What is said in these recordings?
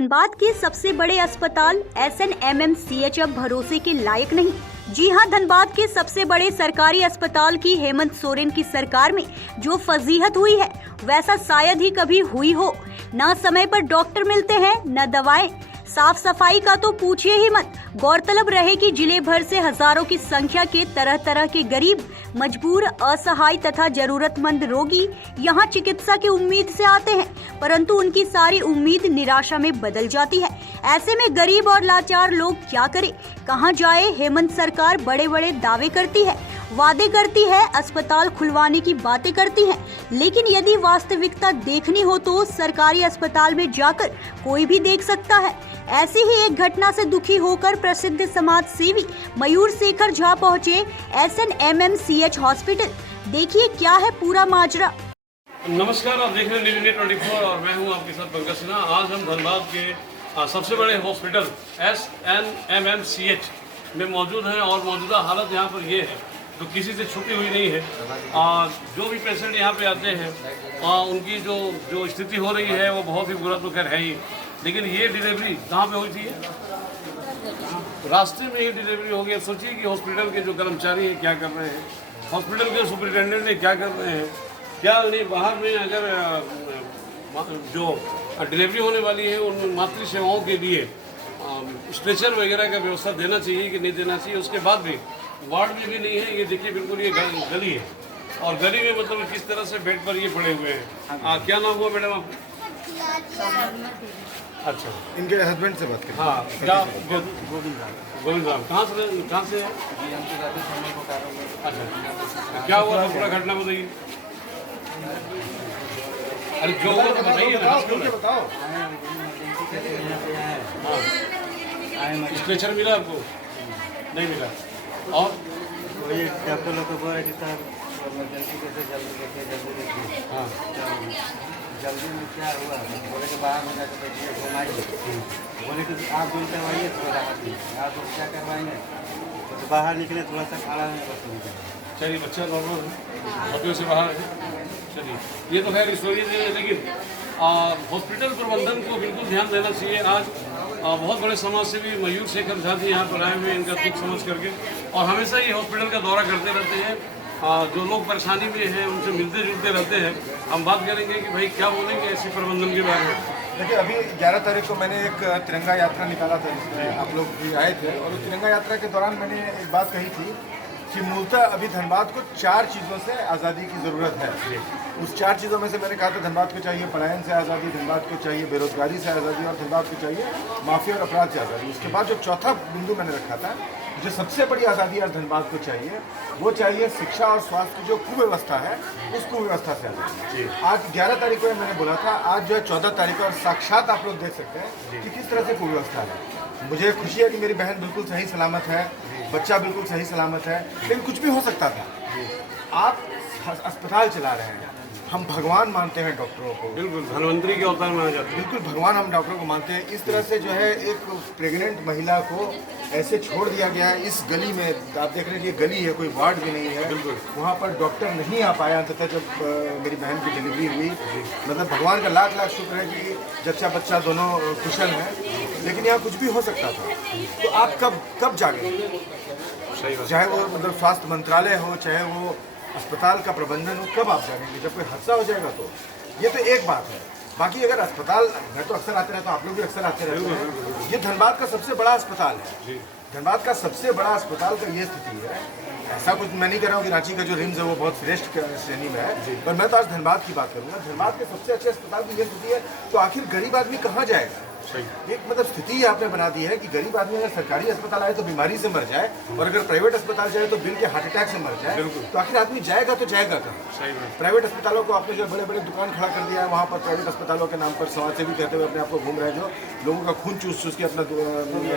धनबाद के सबसे बड़े अस्पताल SNMMCH अब भरोसे के लायक नहीं। जी हां, धनबाद के सबसे बड़े सरकारी अस्पताल की हेमंत सोरेन की सरकार में जो फजीहत हुई है वैसा शायद ही कभी हुई हो। न समय पर डॉक्टर मिलते हैं, न दवाएं, साफ सफाई का तो पूछिए ही मत। गौरतलब रहे कि जिले भर से हजारों की संख्या के तरह तरह के गरीब, मजबूर, असहाय तथा जरूरतमंद रोगी यहां चिकित्सा की उम्मीद से आते हैं, परंतु उनकी सारी उम्मीद निराशा में बदल जाती है। ऐसे में गरीब और लाचार लोग क्या करें, कहां जाए। हेमंत सरकार बड़े बड़े दावे करती है, वादे करती है, अस्पताल खुलवाने की बातें करती है, लेकिन यदि वास्तविकता देखनी हो तो सरकारी अस्पताल में जाकर कोई भी देख सकता है। ऐसी ही एक घटना से दुखी होकर प्रसिद्ध समाज सेवी मयूर शेखर झा पहुंचे SNMMCH हॉस्पिटल। देखिए क्या है पूरा माजरा। नमस्कार, आप देख रहे हैं न्यूज़ इंडिया 24 और मैं हूं आपके साथ पंकज सिन्हा। आज हम धनबाद के सबसे बड़े हॉस्पिटल SNMMCH में मौजूद हैं और मौजूदा हालत यहां पर ये है तो किसी से छुपी हुई नहीं है। जो भी पेशेंट यहाँ पे आते हैं उनकी जो स्थिति हो रही है वो बहुत ही बुरा तो खैर है ही, लेकिन ये डिलीवरी कहाँ पे हुई थी? रास्ते में ही डिलीवरी हो गई। सोचिए कि हॉस्पिटल के जो कर्मचारी हैं क्या कर रहे हैं, हॉस्पिटल के सुपरिटेंडेंट ने क्या कर रहे हैं, क्या नहीं बाहर में अगर जो डिलीवरी होने वाली है उन मातृ सेवाओं के लिए स्ट्रेचर वगैरह का व्यवस्था देना चाहिए कि नहीं देना चाहिए। उसके बाद भी वार्ड में भी नहीं है। ये देखिए बिल्कुल ये गली है और गली में मतलब किस तरह से बेड पर ये पड़े हुए हैं। क्या नाम हुआ मैडम आपको? अच्छा, इनके हस्बैंड से बात करें। हाँ, क्या गोविंद राम कहाँ से है? अच्छा, क्या हुआ था पूरा घटना बताइए। अरे जो हुआ तो बताइए ना, बताओ। स्ट्रेचर मिला आपको? नहीं मिला। और वही डॉक्टर लोग को बोल रहे कि सर इमरजेंसी कैसे जल्दी देखिए। हाँ, जल्दी में क्या हुआ, बोले कि बाहर में जाकर बैठिए घुमाइए। बोले कि आप दूर करवाइए थोड़ा राहत दीजिए। आप लोग क्या करवाएंगे तो बाहर निकले थोड़ा सा खाना में बस। चलिए बच्चा नॉर्मल है, बच्चों से बाहर है। चलिए ये तो खैर स्टोरी नहीं है, लेकिन हॉस्पिटल प्रबंधन को बिल्कुल ध्यान देना चाहिए। आज बहुत बड़े समाज सेवी मयूर शेखर झा जी यहाँ पर आए हुए इनका दुख समझ करके, और हमेशा ये हॉस्पिटल का दौरा करते रहते हैं। जो लोग परेशानी में हैं उनसे मिलते जुलते रहते हैं। हम बात करेंगे कि भाई क्या बोलेंगे ऐसे प्रबंधन के बारे में। देखिए, अभी 11 तारीख को मैंने एक तिरंगा यात्रा निकाला था जिसमें आप लोग भी आए थे, और उस तिरंगा यात्रा के दौरान मैंने एक बात कही थी कि मूलतः अभी धनबाद को 4 चीज़ों से आज़ादी की ज़रूरत है। उस 4 चीज़ों में से मैंने कहा था धनबाद को चाहिए पलायन से आज़ादी, धनबाद को चाहिए बेरोजगारी से आज़ादी, और धनबाद को चाहिए माफिया और अपराध से आज़ादी। उसके बाद जो चौथा बिंदु मैंने रखा था, जो सबसे बड़ी आज़ादी आज धनबाद को चाहिए, वो चाहिए शिक्षा और स्वास्थ्य की जो कुव्यवस्था है उस कुव्यवस्था से आज़ादी। आज 11 तारीख को मैंने बोला था, आज जो है 14 तारीख को, और साक्षात आप लोग देख सकते हैं कि किस तरह से कुव्यवस्था है। मुझे खुशी है कि मेरी बहन बिल्कुल सही सलामत है, बच्चा बिल्कुल सही सलामत है, लेकिन कुछ भी हो सकता था। आप अस्पताल चला रहे हैं, हम भगवान मानते हैं डॉक्टरों को, बिल्कुल धनवंतरी के अवतार माना जाता है। बिल्कुल भगवान हम डॉक्टरों को मानते हैं। इस तरह से जो है एक प्रेग्नेंट महिला को ऐसे छोड़ दिया गया है इस गली में। आप देख रहे हैं कि गली है, कोई वार्ड भी नहीं है। बिल्कुल वहाँ पर डॉक्टर नहीं आ पाया अंततः जब मेरी बहन की डिलीवरी हुई। मतलब भगवान का लाख लाख शुक्र है कि जच्चा बच्चा दोनों कुशल हैं, लेकिन यहाँ कुछ भी हो सकता था। तो आप कब जागेंगे? चाहे वो मतलब स्वास्थ्य मंत्रालय हो, चाहे वो अस्पताल का प्रबंधन हो, कब आप जानेंगे? जब कोई हादसा हो जाएगा तो। ये तो एक बात है। बाकी अगर अस्पताल, मैं तो अक्सर आते रहता हूँ, आप लोग भी अक्सर आते रहते हैं, ये धनबाद का सबसे बड़ा अस्पताल है। धनबाद का सबसे बड़ा अस्पताल का ये स्थिति है। ऐसा कुछ मैं नहीं कह रहा हूँ कि रांची का जो रिम्स है वो बहुत श्रेष्ठ श्रेणी में है, पर मैं तो आज धनबाद की बात करूँगा। धनबाद के सबसे अच्छे अस्पताल की ये स्थिति है, तो आखिर गरीब आदमी कहाँ जाएगा? एक मतलब स्थिति आपने बना दी है कि गरीब आदमी अगर सरकारी अस्पताल आए तो बीमारी से मर जाए, और अगर प्राइवेट अस्पताल जाए तो बिल के हार्ट अटैक से मर जाए, तो आखिर आदमी जाएगा तो जाएगा कहाँ? प्राइवेट अस्पतालों को आपने जो बड़े बड़े दुकान खड़ा कर दिया है, वहाँ पर प्राइवेट अस्पतालों के नाम पर समाज सेवी कहते हुए अपने आप को घूम रहे हैं, जो लोगों का खून चूस चूस के अपना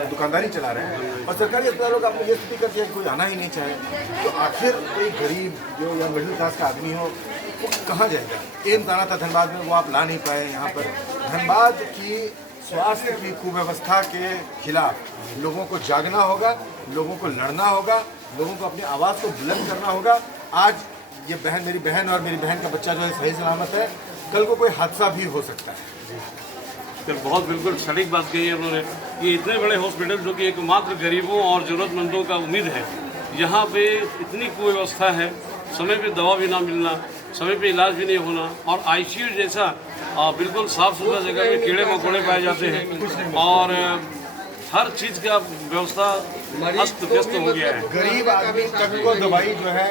दुकानदारी चला रहे हैं, और सरकारी अस्पतालों का आपने ये स्थिति कर दिया कि कोई आना ही नहीं चाहे। तो आखिर कोई गरीब जो या मिडिल क्लास का आदमी हो वो कहाँ जाएगा? एम्स आना था धनबाद में, वो आप ला नहीं पाए। यहाँ पर धनबाद की स्वास्थ्य की कुव्यवस्था के खिलाफ लोगों को जागना होगा, लोगों को लड़ना होगा, लोगों को अपनी आवाज़ को बुलंद करना होगा। आज ये बहन, मेरी बहन और मेरी बहन का बच्चा जो है सही सलामत है, कल को कोई हादसा भी हो सकता है। फिर बहुत बिल्कुल सटीक बात कही है उन्होंने कि इतने बड़े हॉस्पिटल जो कि एकमात्र गरीबों और ज़रूरतमंदों का उम्मीद है, यहाँ पे इतनी कुव्यवस्था है, समय पे दवा भी ना मिलना, समय पे इलाज भी नहीं होना, और आईसीयू जैसा बिल्कुल साफ़ सुथरा जगह में कीड़े मकोड़े पाए जाते हैं और हर चीज़ का व्यवस्था अस्त व्यस्त हो गया है। गरीब आदमी तक को दवाई जो है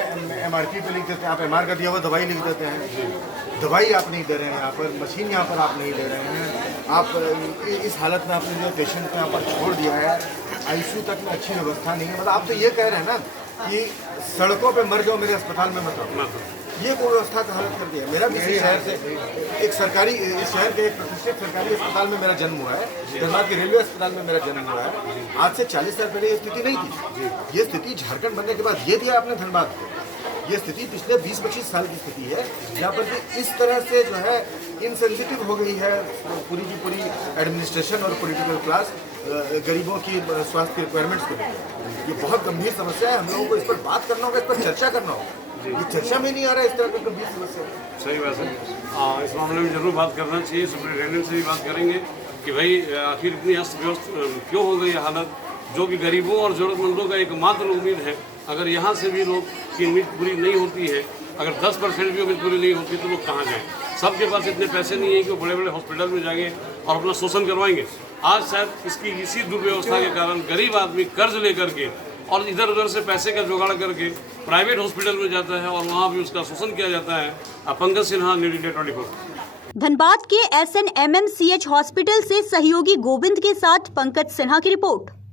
MRP पे लिख देते हैं, आप MR का दिया हुआ दवाई लिख देते हैं, दवाई आप नहीं दे रहे हैं, यहाँ पर मशीन यहाँ पर आप नहीं दे रहे हैं, आप इस हालत में आपने जो पेशेंट को यहाँ पर छोड़ दिया है, ICU तक में अच्छी व्यवस्था नहीं है। मतलब आप तो ये कह रहे हैं ना कि सड़कों पे मर जाओ, मेरे अस्पताल में मत आओ, ये को व्यवस्था का हालत कर दिया। मेरा भी इसी शहर से एक सरकारी, इस शहर के एक प्रतिष्ठित सरकारी अस्पताल में मेरा जन्म हुआ है, धनबाद के रेलवे अस्पताल में मेरा जन्म हुआ है। आज से 40 साल पहले ये स्थिति नहीं थी। ये स्थिति झारखंड बनने के बाद ये दिया आपने धनबाद को। ये स्थिति पिछले 20-25 साल की स्थिति है, जहाँ पर कि इस तरह से जो है इनसेंसिटिव हो गई है पूरी की पूरी एडमिनिस्ट्रेशन और पॉलिटिकल क्लास गरीबों की स्वास्थ्य रिक्वायरमेंट्स को लेकर। ये बहुत गंभीर समस्या है, हम लोगों को इस पर बात करना होगा, इस पर चर्चा करना होगा। ये चर्चा में नहीं आ रहा है इस तरह की गंभीर समस्या। सही बात है, इस मामले में जरूर बात करना चाहिए। सुपरिटेंडेंट से भी बात करेंगे कि भाई आखिर इतनी अस्त व्यस्त क्यों हो गई हालत, जो कि गरीबों और ज़रूरतमंदों का एकमात्र उम्मीद है। अगर यहाँ से भी लोग की उम्मीद पूरी नहीं होती है, अगर 10% भी उम्मीद पूरी नहीं होती तो लोग कहाँ जाएँ? सबके पास इतने पैसे नहीं है कि वो बड़े बड़े हॉस्पिटल में जाएंगे और अपना शोषण करवाएंगे। आज शायद इसकी इसी दुर्व्यवस्था के कारण गरीब आदमी कर्ज लेकर के और इधर उधर से पैसे का जुगाड़ करके प्राइवेट हॉस्पिटल में जाता है और वहाँ भी उसका शोषण किया जाता है। Pankaj Sinha, news India 24। धनबाद के SNMMCH हॉस्पिटल से सहयोगी गोविंद के साथ पंकज सिन्हा की रिपोर्ट।